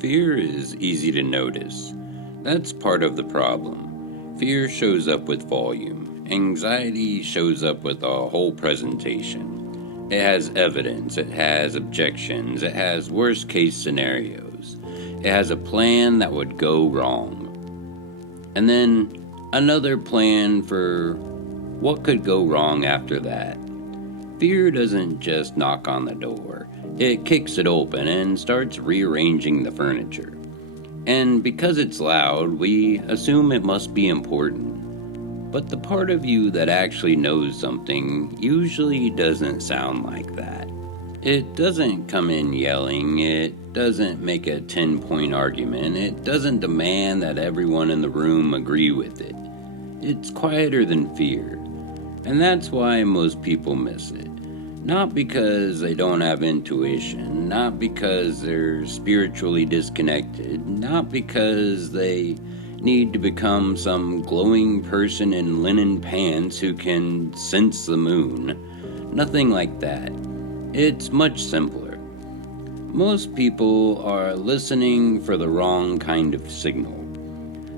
Fear is easy to notice. That's part of the problem. Fear shows up with volume. Anxiety shows up with a whole presentation. It has evidence, it has objections, it has worst case scenarios. It has a plan that would go wrong. And then another plan for what could go wrong after that. Fear doesn't just knock on the door. It kicks it open and starts rearranging the furniture. And because it's loud, we assume it must be important. But the part of you that actually knows something usually doesn't sound like that. It doesn't come in yelling, it doesn't make a 10-point argument, it doesn't demand that everyone in the room agree with it. It's quieter than fear. And that's why most people miss it. Not because they don't have intuition, not because they're spiritually disconnected, not because they need to become some glowing person in linen pants who can sense the moon. Nothing like that. It's much simpler. Most people are listening for the wrong kind of signal.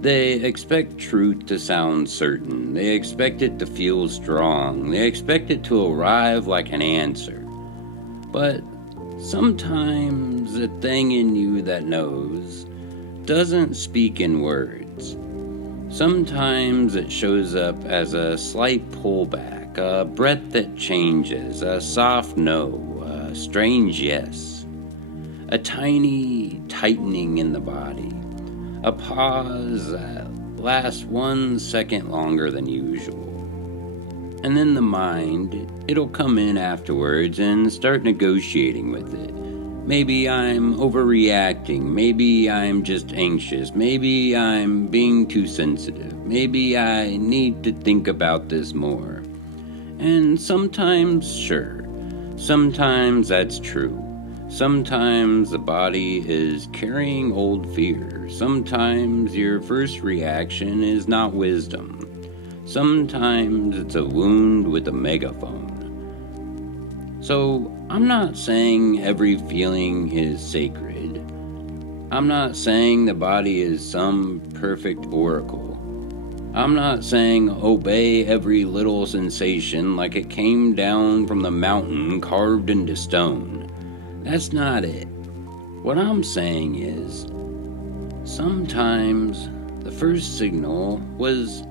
They expect truth to sound certain. They expect it to feel strong. They expect it to arrive like an answer. But sometimes the thing in you that knows doesn't speak in words. Sometimes it shows up as a slight pullback, a breath that changes, a soft no, a strange yes, a tiny tightening in the body. A pause that lasts 1 second longer than usual. And then the mind, it'll come in afterwards and start negotiating with it. Maybe I'm overreacting, maybe I'm just anxious, maybe I'm being too sensitive, maybe I need to think about this more. And sometimes, sure, sometimes that's true. Sometimes the body is carrying old fear. Sometimes your first reaction is not wisdom. Sometimes it's a wound with a megaphone. So I'm not saying every feeling is sacred. I'm not saying the body is some perfect oracle. I'm not saying obey every little sensation like it came down from the mountain carved into stone. That's not it. What I'm saying is, sometimes the first signal was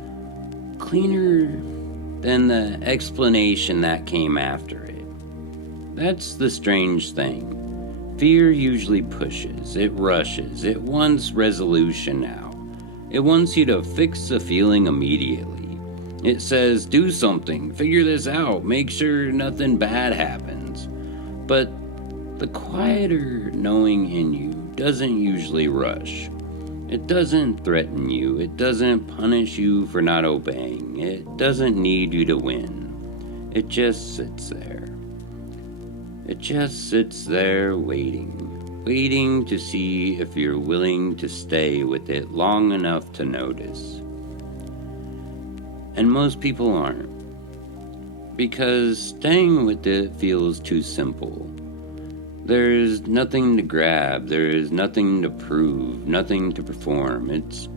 cleaner than the explanation that came after it. That's the strange thing. Fear usually pushes, it rushes, it wants resolution now. It wants you to fix the feeling immediately. It says, do something, figure this out, make sure nothing bad happens. But the quieter knowing in you doesn't usually rush. It doesn't threaten you. It doesn't punish you for not obeying. It doesn't need you to win. It just sits there. It just sits there waiting to see if you're willing to stay with it long enough to notice. And most people aren't. Because staying with it feels too simple. There's nothing to grab, there is nothing to prove, nothing to perform. It's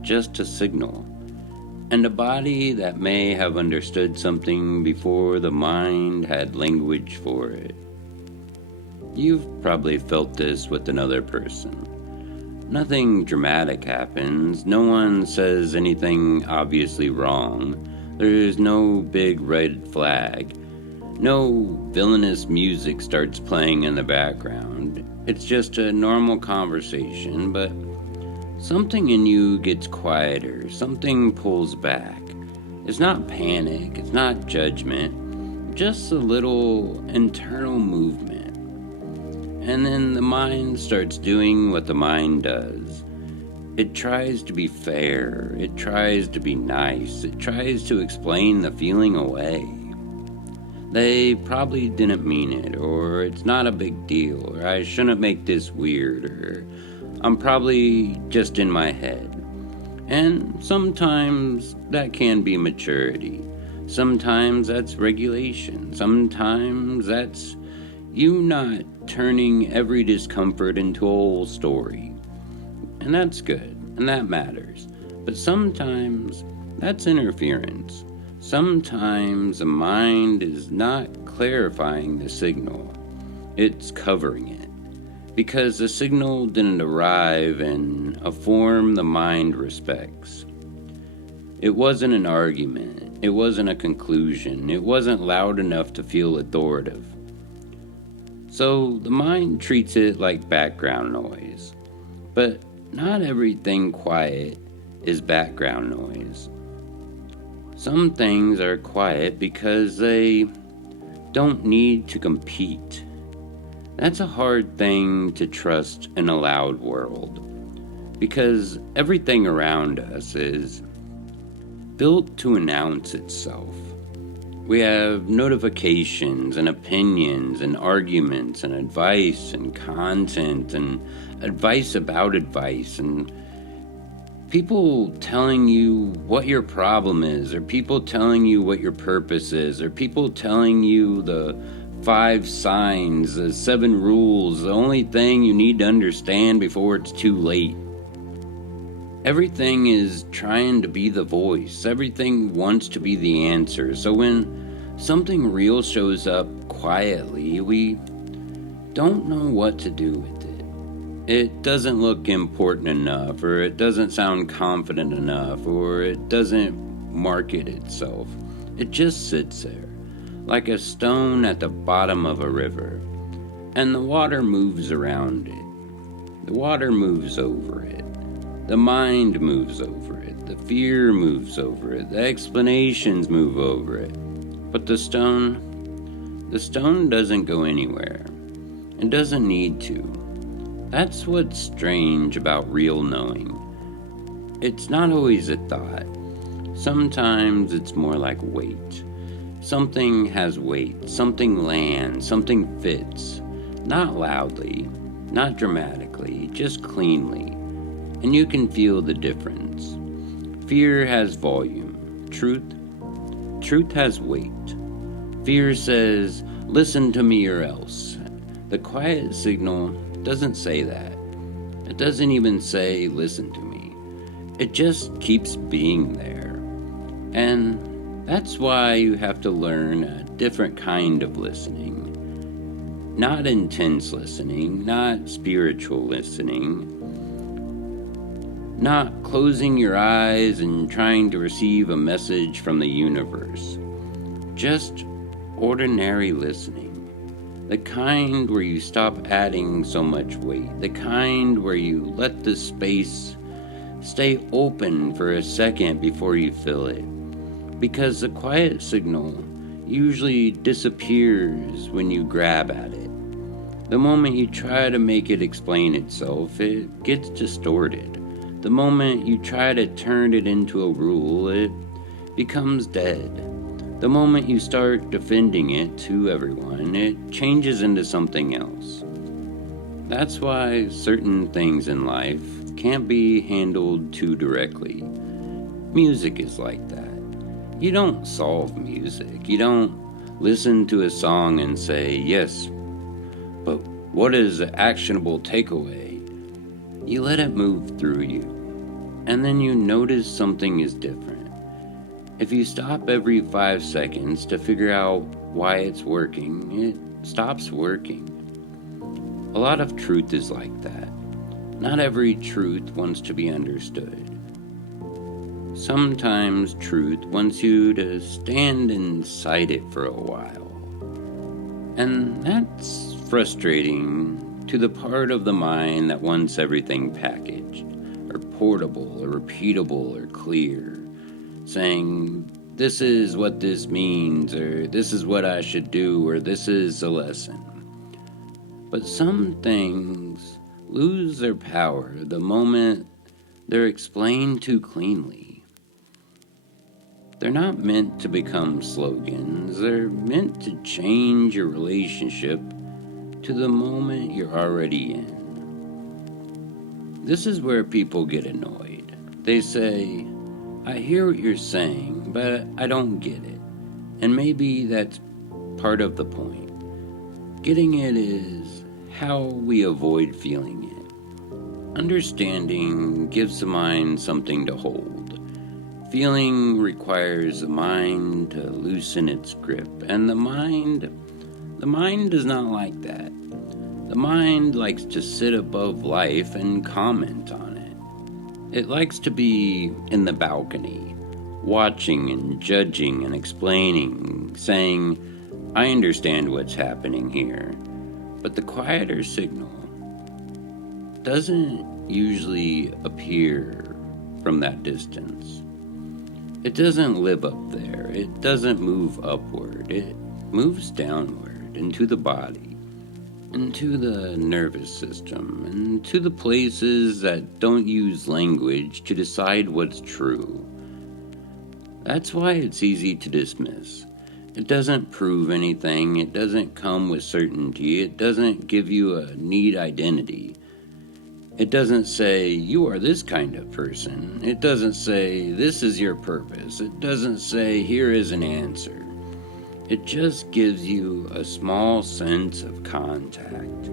just a signal. And a body that may have understood something before the mind had language for it. You've probably felt this with another person. Nothing dramatic happens, no one says anything obviously wrong, there's no big red flag. No villainous music starts playing in the background. It's just a normal conversation, but something in you gets quieter, something pulls back. It's not panic, it's not judgment, just a little internal movement. And then the mind starts doing what the mind does. It tries to be fair, it tries to be nice, it tries to explain the feeling away. They probably didn't mean it, or it's not a big deal, or I shouldn't make this weird, or I'm probably just in my head. And sometimes that can be maturity. Sometimes that's regulation. Sometimes that's You not turning every discomfort into a whole story. And that's good, and that matters. But sometimes that's interference. Sometimes the mind is not clarifying the signal, it's covering it. Because the signal didn't arrive in a form the mind respects. It wasn't an argument, it wasn't a conclusion, it wasn't loud enough to feel authoritative. So the mind treats it like background noise. But not everything quiet is background noise. Some things are quiet because they don't need to compete. That's a hard thing to trust in a loud world, because everything around us is built to announce itself. We have notifications and opinions and arguments and advice and content and advice about advice and people telling you what your problem is, or people telling you what your purpose is, or people telling you the 5 signs, the 7 rules, the only thing you need to understand before it's too late. Everything is trying to be the voice. Everything wants to be the answer. So when something real shows up quietly, we don't know what to do with it. It doesn't look important enough, or it doesn't sound confident enough, or it doesn't market itself. It just sits there, like a stone at the bottom of a river, and the water moves around it. The water moves over it. The mind moves over it. The fear moves over it. The explanations move over it. But the stone doesn't go anywhere. It doesn't need to. That's what's strange about real knowing. It's not always a thought. Sometimes it's more like weight. Something has weight. Something lands. Something fits. Not loudly. Not dramatically. Just cleanly. And you can feel the difference. Fear has volume. Truth has weight. Fear says, listen to me or else. The quiet signal doesn't say that. It doesn't even say, listen to me. It just keeps being there. And that's why you have to learn a different kind of listening. Not intense listening, not spiritual listening, not closing your eyes and trying to receive a message from the universe. Just ordinary listening. The kind where you stop adding so much weight. The kind where you let the space stay open for a second before you fill it. Because the quiet signal usually disappears when you grab at it. The moment you try to make it explain itself, it gets distorted. The moment you try to turn it into a rule, it becomes dead. The moment you start defending it to everyone, it changes into something else. That's why certain things in life can't be handled too directly. Music is like that. You don't solve music. You don't listen to a song and say, yes, but what is the actionable takeaway? You let it move through you, and then you notice something is different. If you stop every 5 seconds to figure out why it's working, it stops working. A lot of truth is like that. Not every truth wants to be understood. Sometimes truth wants you to stand inside it for a while. And that's frustrating to the part of the mind that wants everything packaged, or portable, or repeatable, or clear. Saying, this is what this means, or this is what I should do, or this is a lesson. But some things lose their power the moment they're explained too cleanly. They're not meant to become slogans. They're meant to change your relationship to the moment you're already in. This is where people get annoyed. They say, I hear what you're saying, but I don't get it. And maybe that's part of the point. Getting it is how we avoid feeling it. Understanding gives the mind something to hold. Feeling requires the mind to loosen its grip, and the mind does not like that. The mind likes to sit above life and comment on it. It likes to be in the balcony, watching and judging and explaining, saying, I understand what's happening here. But the quieter signal doesn't usually appear from that distance. It doesn't live up there. It doesn't move upward. It moves downward into the body, into the nervous system, and to the places that don't use language to decide what's true. That's why it's easy to dismiss. It doesn't prove anything. It doesn't come with certainty. It doesn't give you a neat identity. It doesn't say, you are this kind of person. It doesn't say, this is your purpose. It doesn't say, here is an answer. It just gives you a small sense of contact,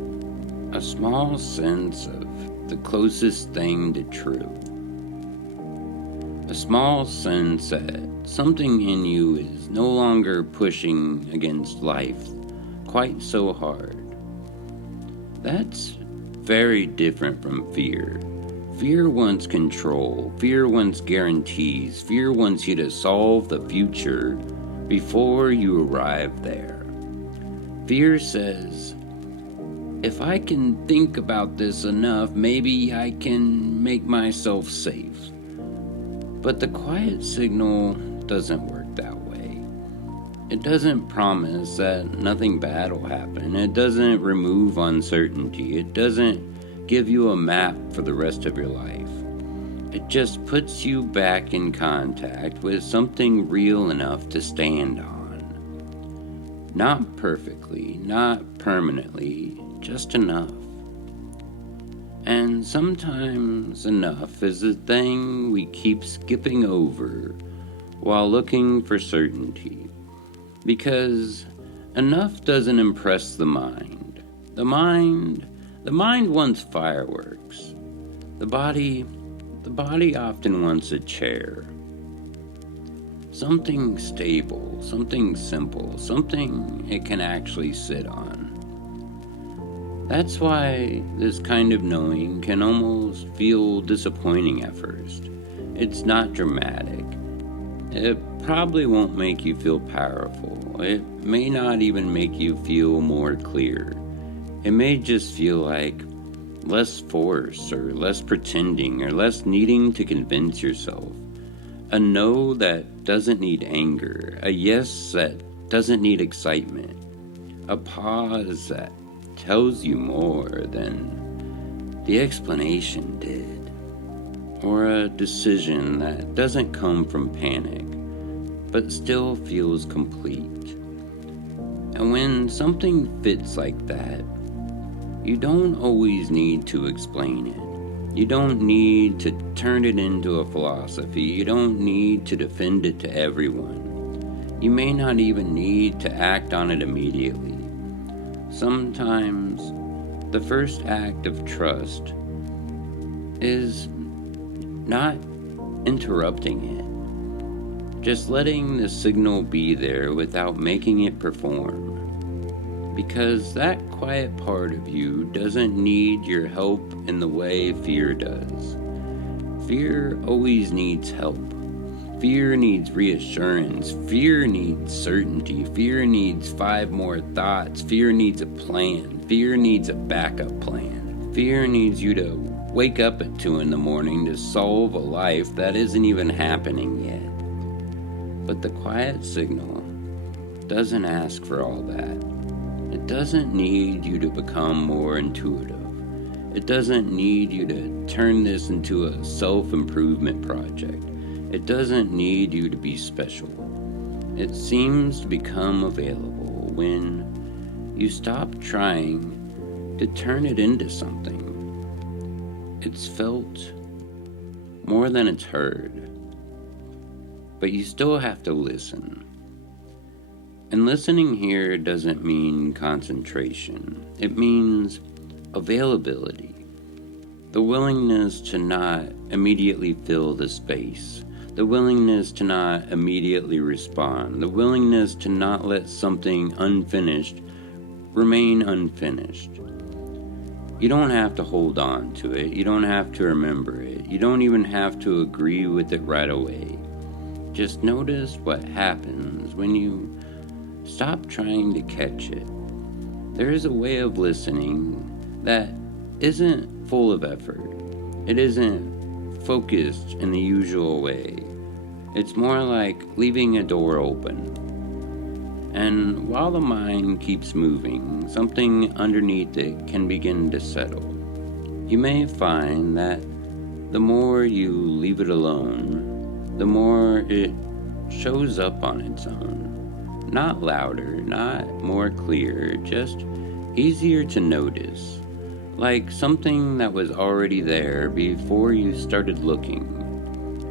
a small sense of the closest thing to true, a small sense that something in you is no longer pushing against life quite so hard. That's very different from fear. Fear wants control. Fear wants guarantees. Fear wants you to solve the future before you arrive there. Fear says, if I can think about this enough, maybe I can make myself safe. But the quiet signal doesn't work that way. It doesn't promise that nothing bad will happen. It doesn't remove uncertainty. It doesn't give you a map for the rest of your life. It just puts you back in contact with something real enough to stand on. Not perfectly, not permanently, just enough. And sometimes enough is the thing we keep skipping over while looking for certainty. Because enough doesn't impress the mind. The mind wants fireworks. The body often wants a chair. Something stable, something simple, something it can actually sit on. That's why this kind of knowing can almost feel disappointing at first. It's not dramatic. It probably won't make you feel powerful. It may not even make you feel more clear. It may just feel like less force or less pretending or less needing to convince yourself. A no that doesn't need anger. A yes that doesn't need excitement. A pause that tells you more than the explanation did. Or a decision that doesn't come from panic, but still feels complete. And when something fits like that, you don't always need to explain it. You don't need to turn it into a philosophy. You don't need to defend it to everyone. You may not even need to act on it immediately. Sometimes the first act of trust is not interrupting it, just letting the signal be there without making it perform. Because that quiet part of you doesn't need your help in the way fear does. Fear always needs help. Fear needs reassurance. Fear needs certainty. Fear needs 5 more thoughts. Fear needs a plan. Fear needs a backup plan. Fear needs you to wake up at 2 a.m. to solve a life that isn't even happening yet. But the quiet signal doesn't ask for all that. It doesn't need you to become more intuitive. It doesn't need you to turn this into a self-improvement project. It doesn't need you to be special. It seems to become available when you stop trying to turn it into something. It's felt more than it's heard, but you still have to listen. And listening here doesn't mean concentration. It means availability. The willingness to not immediately fill the space. The willingness to not immediately respond. The willingness to not let something unfinished remain unfinished. You don't have to hold on to it. You don't have to remember it. You don't even have to agree with it right away. Just notice what happens when you stop trying to catch it. There is a way of listening that isn't full of effort. It isn't focused in the usual way. It's more like leaving a door open. And while the mind keeps moving, something underneath it can begin to settle. You may find that the more you leave it alone, the more it shows up on its own. Not louder, not more clear, just easier to notice. Like something that was already there before you started looking.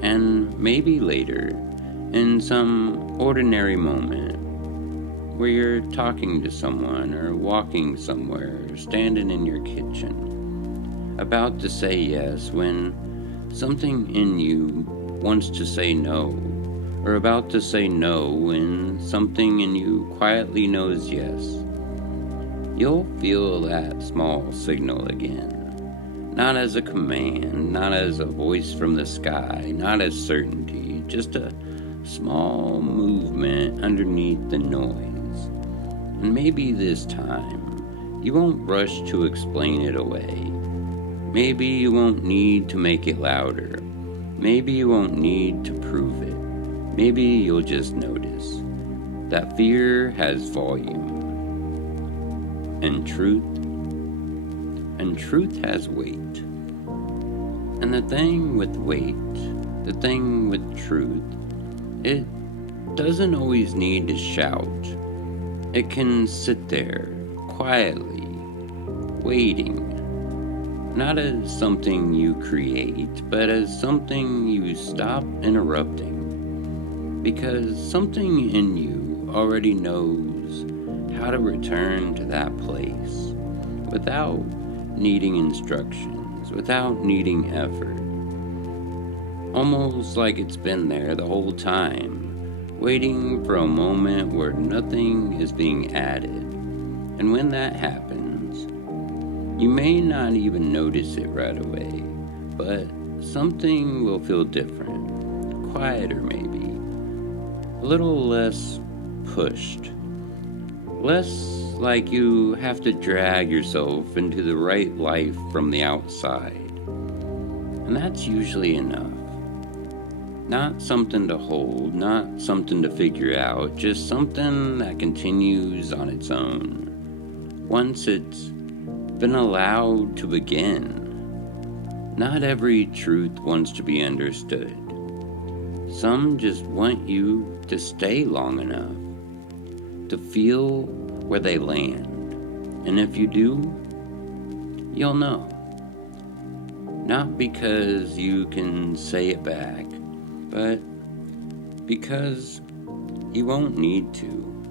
And maybe later, in some ordinary moment, where you're talking to someone or walking somewhere or standing in your kitchen, about to say yes when something in you wants to say no, or about to say no when something in you quietly knows yes. You'll feel that small signal again. Not as a command, not as a voice from the sky, not as certainty, just a small movement underneath the noise. And maybe this time, you won't rush to explain it away. Maybe you won't need to make it louder. Maybe you won't need to prove it. Maybe you'll just notice that fear has volume. And truth has weight. And the thing with weight, the thing with truth, it doesn't always need to shout. It can sit there, quietly, waiting, not as something you create, but as something you stop interrupting. Because something in you already knows how to return to that place without needing instructions, without needing effort. Almost like it's been there the whole time, waiting for a moment where nothing is being added. And when that happens, you may not even notice it right away, but something will feel different, quieter maybe, a little less pushed, less like you have to drag yourself into the right life from the outside. And that's usually enough. Not something to hold, not something to figure out, just something that continues on its own. Once it's been allowed to begin. Not every truth wants to be understood. Some just want you to stay long enough to feel where they land. And if you do, you'll know. Not because you can say it back, but because you won't need to.